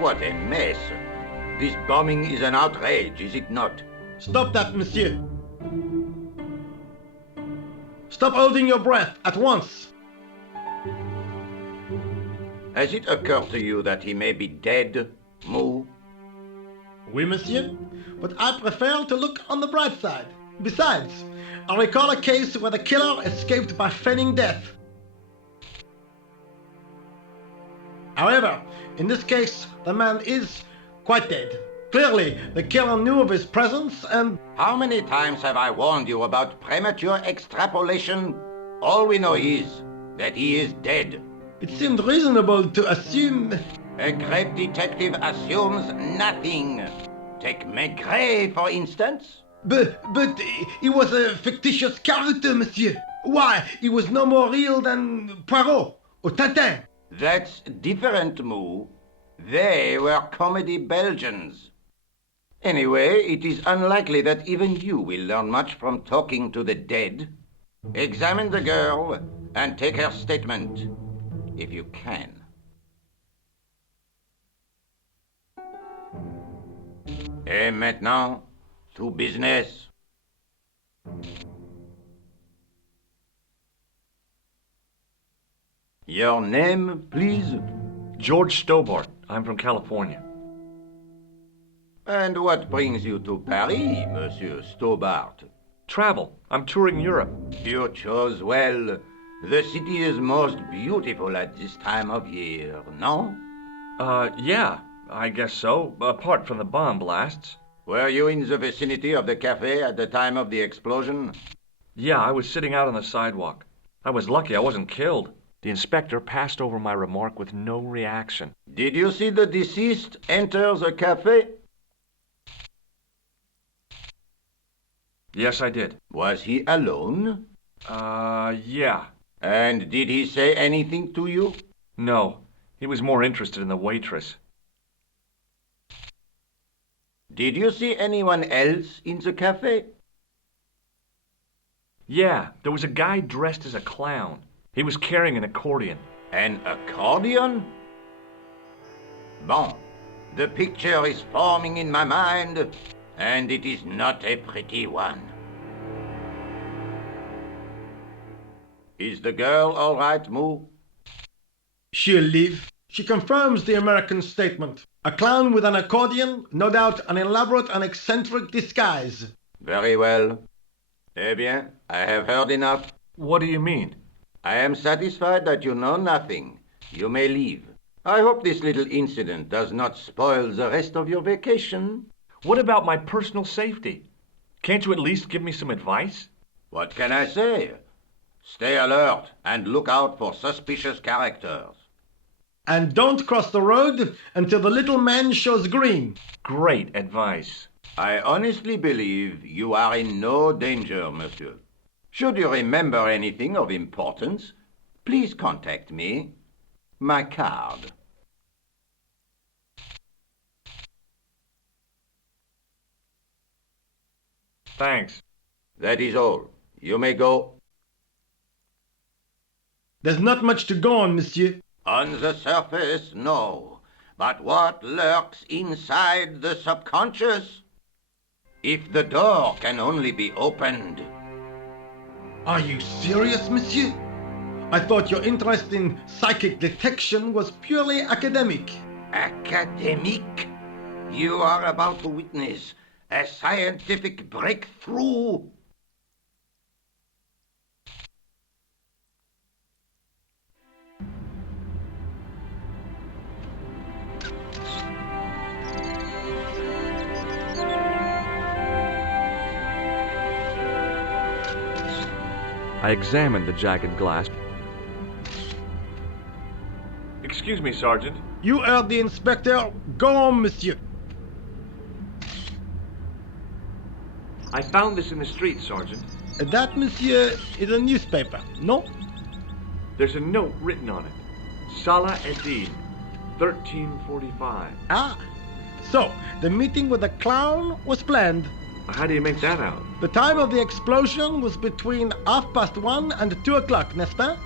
What a mess. This bombing is an outrage, is it not? Stop that, monsieur. Stop holding your breath at once. Has it occurred to you that he may be dead, Moo? Oui, monsieur, but I prefer to look on the bright side. Besides, I recall a case where the killer escaped by feigning death. However, in this case, the man is quite dead. Clearly, the killer knew of his presence and... How many times have I warned you about premature extrapolation? All we know is that he is dead. It seemed reasonable to assume... A great detective assumes nothing. Take Maigret, for instance. But he was a fictitious character, monsieur. Why, he was no more real than Poirot or Tintin. That's different, Moo. They were comedy Belgians. Anyway, it is unlikely that even you will learn much from talking to the dead. Examine the girl and take her statement, if you can. Et maintenant, to business. Your name, please? George Stobart. I'm from California. And what brings you to Paris, Monsieur Stobart? Travel. I'm touring Europe. You chose well. The city is most beautiful at this time of year, no? Yeah, I guess so, apart from the bomb blasts. Were you in the vicinity of the cafe at the time of the explosion? Yeah, I was sitting out on the sidewalk. I was lucky I wasn't killed. The inspector passed over my remark with no reaction. Did you see the deceased enter the cafe? Yes, I did. Was he alone? Yeah. And did he say anything to you? No, he was more interested in the waitress. Did you see anyone else in the cafe? Yeah, there was a guy dressed as a clown. He was carrying an accordion. An accordion? Bon, the picture is forming in my mind, and it is not a pretty one. Is the girl all right, Moo? She'll live. She confirms the American statement. A clown with an accordion, no doubt an elaborate and eccentric disguise. Very well. Eh bien, I have heard enough. What do you mean? I am satisfied that you know nothing. You may leave. I hope this little incident does not spoil the rest of your vacation. What about my personal safety? Can't you at least give me some advice? What can I say? Stay alert and look out for suspicious characters. And don't cross the road until the little man shows green. Great advice. I honestly believe you are in no danger, monsieur. Should you remember anything of importance, please contact me. My card. Thanks. That is all. You may go. There's not much to go on, monsieur. On the surface, no. But what lurks inside the subconscious? If the door can only be opened. Are you serious, monsieur? I thought your interest in psychic detection was purely academic. Academic? You are about to witness a scientific breakthrough. I examined the jagged glass. Excuse me, Sergeant. You heard the inspector. Go on, monsieur. I found this in the street, Sergeant. That, monsieur, is a newspaper, no? There's a note written on it. Salah Eddin, 1345. Ah, so the meeting with the clown was planned. How do you make that out? The time of the explosion was between 1:30 and 2 o'clock, n'est-ce pas?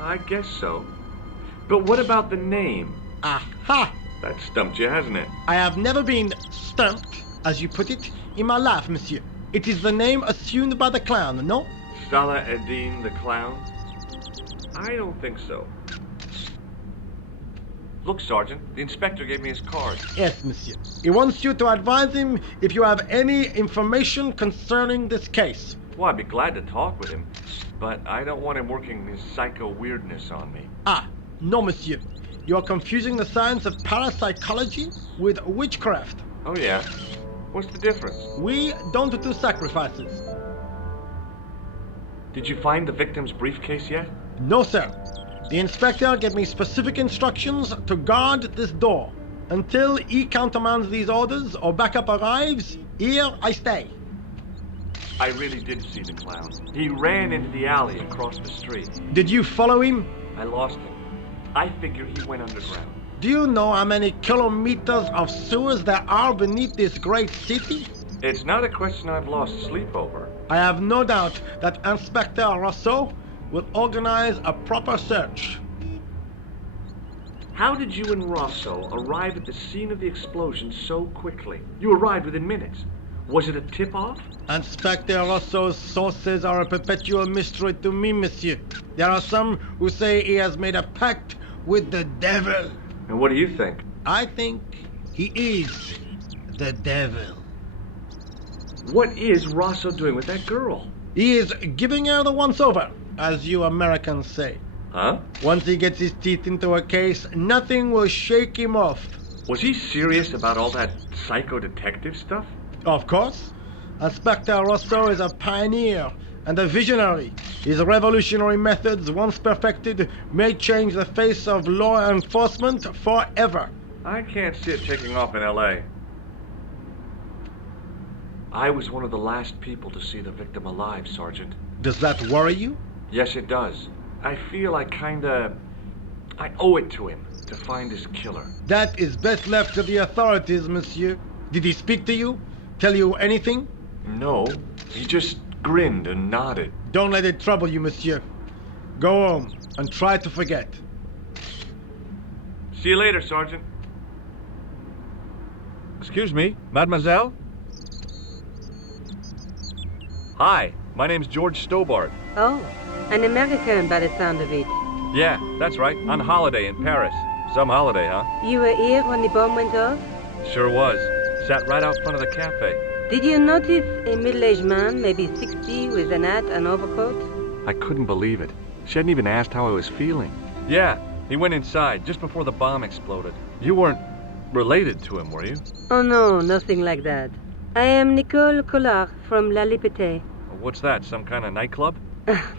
I guess so. But what about the name? Aha! That stumped you, hasn't it? I have never been stumped, as you put it, in my life, monsieur. It is the name assumed by the clown, no? Salah Eddin the clown? I don't think so. Look, Sergeant, the inspector gave me his card. Yes, monsieur. He wants you to advise him if you have any information concerning this case. Well, I'd be glad to talk with him, but I don't want him working his psycho weirdness on me. Ah, no, monsieur. You are confusing the science of parapsychology with witchcraft. Oh, yeah? What's the difference? We don't do sacrifices. Did you find the victim's briefcase yet? No, sir. The inspector gave me specific instructions to guard this door. Until he countermands these orders or backup arrives, here I stay. I really did see the clown. He ran into the alley across the street. Did you follow him? I lost him. I figure he went underground. Do you know how many kilometers of sewers there are beneath this great city? It's not a question I've lost sleep over. I have no doubt that Inspector Rousseau will organize a proper search. How did you and Rosso arrive at the scene of the explosion so quickly? You arrived within minutes. Was it a tip-off? Inspector Rosso's sources are a perpetual mystery to me, monsieur. There are some who say he has made a pact with the devil. And what do you think? I think he is the devil. What is Rosso doing with that girl? He is giving her the once-over, as you Americans say. Huh? Once he gets his teeth into a case, nothing will shake him off. Was he serious about all that psycho-detective stuff? Of course. Inspector Rousseau is a pioneer and a visionary. His revolutionary methods, once perfected, may change the face of law enforcement forever. I can't see it taking off in L.A. I was one of the last people to see the victim alive, Sergeant. Does that worry you? Yes, it does. I feel I owe it to him to find his killer. That is best left to the authorities, monsieur. Did he speak to you? Tell you anything? No, he just grinned and nodded. Don't let it trouble you, monsieur. Go home and try to forget. See you later, Sergeant. Excuse me, mademoiselle? Hi, my name's George Stobart. Oh, an American by the sound of it. Yeah, that's right, on holiday in Paris. Some holiday, huh? You were here when the bomb went off? Sure was. Sat right out front of the cafe. Did you notice a middle-aged man, maybe 60, with an hat and overcoat? I couldn't believe it. She hadn't even asked how I was feeling. Yeah, he went inside just before the bomb exploded. You weren't related to him, were you? Oh no, nothing like that. I am Nicole Collard from La Liberté. What's that, some kind of nightclub?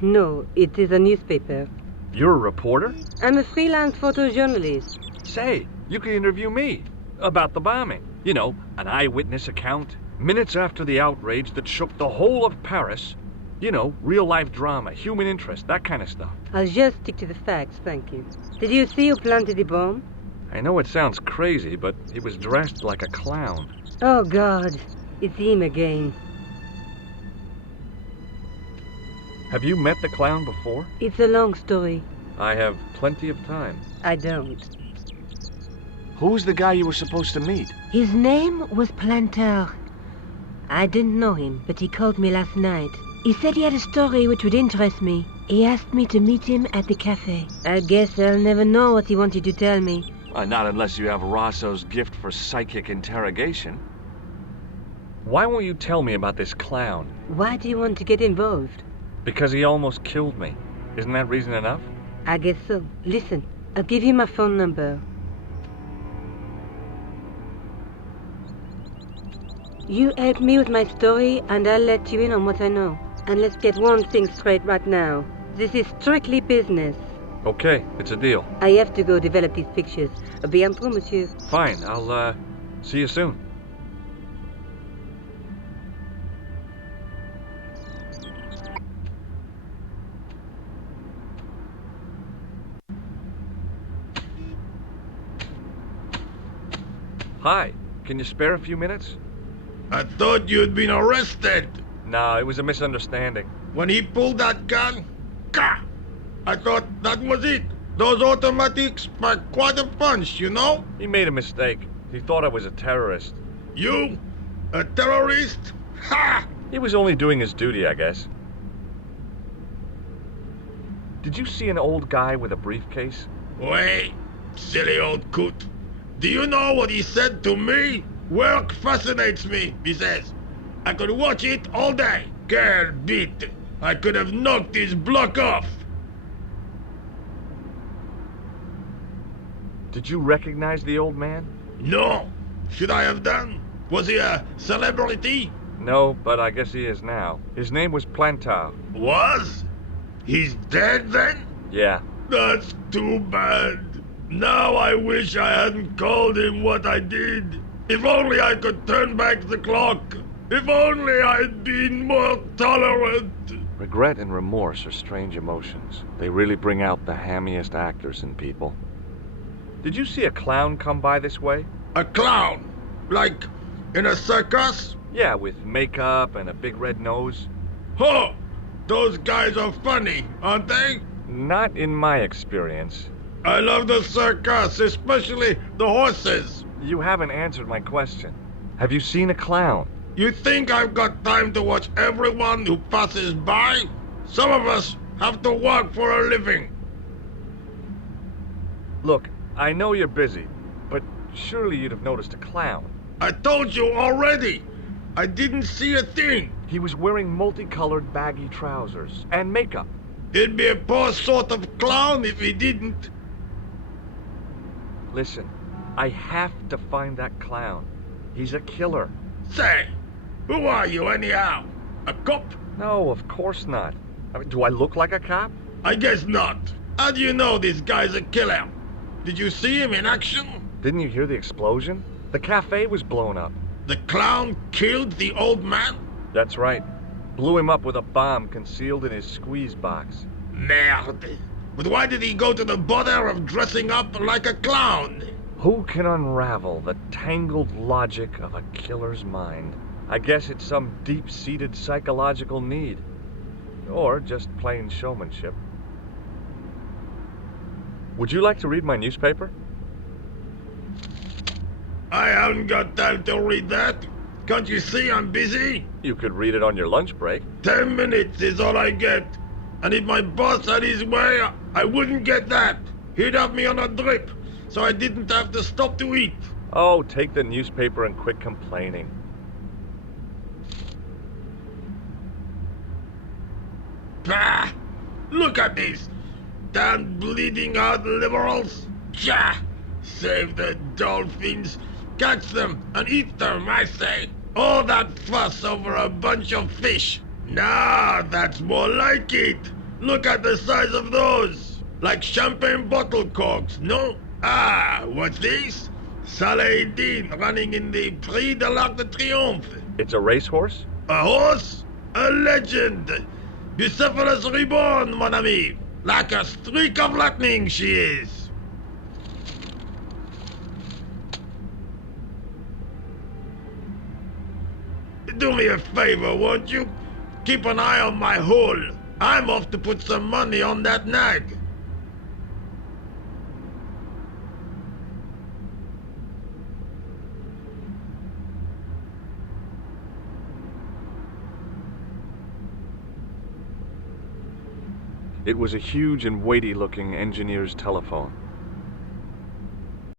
No, it is a newspaper. You're a reporter? I'm a freelance photojournalist. Say, you can interview me about the bombing. You know, an eyewitness account. Minutes after the outrage that shook the whole of Paris. You know, real-life drama, human interest, that kind of stuff. I'll just stick to the facts, thank you. Did you see who planted the bomb? I know it sounds crazy, but he was dressed like a clown. Oh, God. It's him again. Have you met the clown before? It's a long story. I have plenty of time. I don't. Who's the guy you were supposed to meet? His name was Planter. I didn't know him, but he called me last night. He said he had a story which would interest me. He asked me to meet him at the cafe. I guess I'll never know what he wanted to tell me. Not unless you have Rosso's gift for psychic interrogation. Why won't you tell me about this clown? Why do you want to get involved? Because he almost killed me. Isn't that reason enough? I guess so. Listen, I'll give you my phone number. You help me with my story, and I'll let you in on what I know. And let's get one thing straight right now. This is strictly business. Okay, it's a deal. I have to go develop these pictures. À bientôt, monsieur. Fine, I'll, see you soon. Hi, can you spare a few minutes? I thought you'd been arrested. No, it was a misunderstanding. When he pulled that gun, I thought that was it. Those automatics pack quite a punch, you know? He made a mistake. He thought I was a terrorist. You? A terrorist? Ha! He was only doing his duty, I guess. Did you see an old guy with a briefcase? Wait, silly old coot. Do you know what he said to me? Work fascinates me, he says. I could watch it all day. Quel bit. I could have knocked his block off. Did you recognize the old man? No. Should I have done? Was he a celebrity? No, but I guess he is now. His name was Plantar. Was? He's dead then? Yeah. That's too bad. Now I wish I hadn't called him what I did. If only I could turn back the clock. If only I'd been more tolerant. Regret and remorse are strange emotions. They really bring out the hammiest actors in people. Did you see a clown come by this way? A clown? Like in a circus? Yeah, with makeup and a big red nose. Huh! Those guys are funny, aren't they? Not in my experience. I love the circus, especially the horses. You haven't answered my question. Have you seen a clown? You think I've got time to watch everyone who passes by? Some of us have to work for a living. Look, I know you're busy, but surely you'd have noticed a clown. I told you already. I didn't see a thing. He was wearing multicolored baggy trousers and makeup. He'd be a poor sort of clown if he didn't. Listen, I have to find that clown. He's a killer. Say, who are you anyhow? A cop? No, of course not. I mean, do I look like a cop? I guess not. How do you know this guy's a killer? Did you see him in action? Didn't you hear the explosion? The cafe was blown up. The clown killed the old man? That's right. Blew him up with a bomb concealed in his squeeze box. Merde. But why did he go to the bother of dressing up like a clown? Who can unravel the tangled logic of a killer's mind? I guess it's some deep-seated psychological need. Or just plain showmanship. Would you like to read my newspaper? I haven't got time to read that. Can't you see I'm busy? You could read it on your lunch break. 10 minutes is all I get. And if my boss had his way, I wouldn't get that. He'd have me on a drip, so I didn't have to stop to eat. Oh, take the newspaper and quit complaining. Bah! Look at this. Damn bleeding out liberals. Jah! Save the dolphins. Catch them and eat them, I say. All that fuss over a bunch of fish. Nah, that's more like it. Look at the size of those. Like champagne bottle corks, no? Ah, what's this? Saladin running in the Prix de l'Arc de Triomphe. It's a racehorse? A horse? A legend. Bucephalus reborn, mon ami. Like a streak of lightning she is. Do me a favor, won't you? Keep an eye on my hole. I'm off to put some money on that nag. It was a huge and weighty-looking engineer's telephone.